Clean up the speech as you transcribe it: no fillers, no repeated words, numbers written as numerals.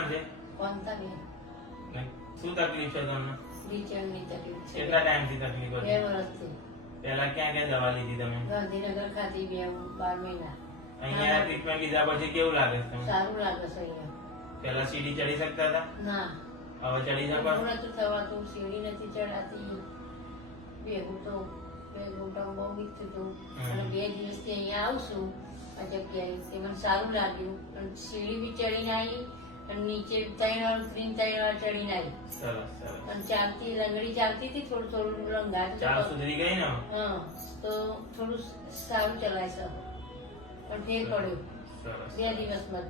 નામ છે? કોંતાબેન. ને શું તકલીફ છે તમને? બીચણની તકલીફ છે. કેટલા ટાઈમથી તકલીફ 2 હતી? વર્ષથી. પહેલા ક્યાં ક્યાં દવા લીધી તમે? ગાંધીનગર ખાધી 12 મહિના. અહીંયા ટ્રીટમેન્ટ લીધા પછી કેવું લાગે છે તમને? સારું લાગે છે અહીંયા. પહેલા સીડી ચડી શકતા હતા? ના, હવે ચડી શકો? એવું નતું થવાતું, સીડી નથી ચડાતી. ભેગું તો બે ઘૂંટણ બહુ દુખતું હતું. અને 2 દિવસથી અહીંયા આવશું આ જગ્યાએ તે મને સારું લાગ્યું. અને સીડી બી ચડીને આવી અને નીચે 3 વાર ઉતરીને 3 વાર ચડીને આવી. સરસ સરસ. અને ચાલતી લંગડી ચાલતી હતી, થોડું થોડું લંગાતું ચાલ હતું. સુધરી ગઈ ને હવે? હા, તો થોડું સારું ચલાય છે. પણ ફેર પડ્યો સરસ 2 દિવસમાં.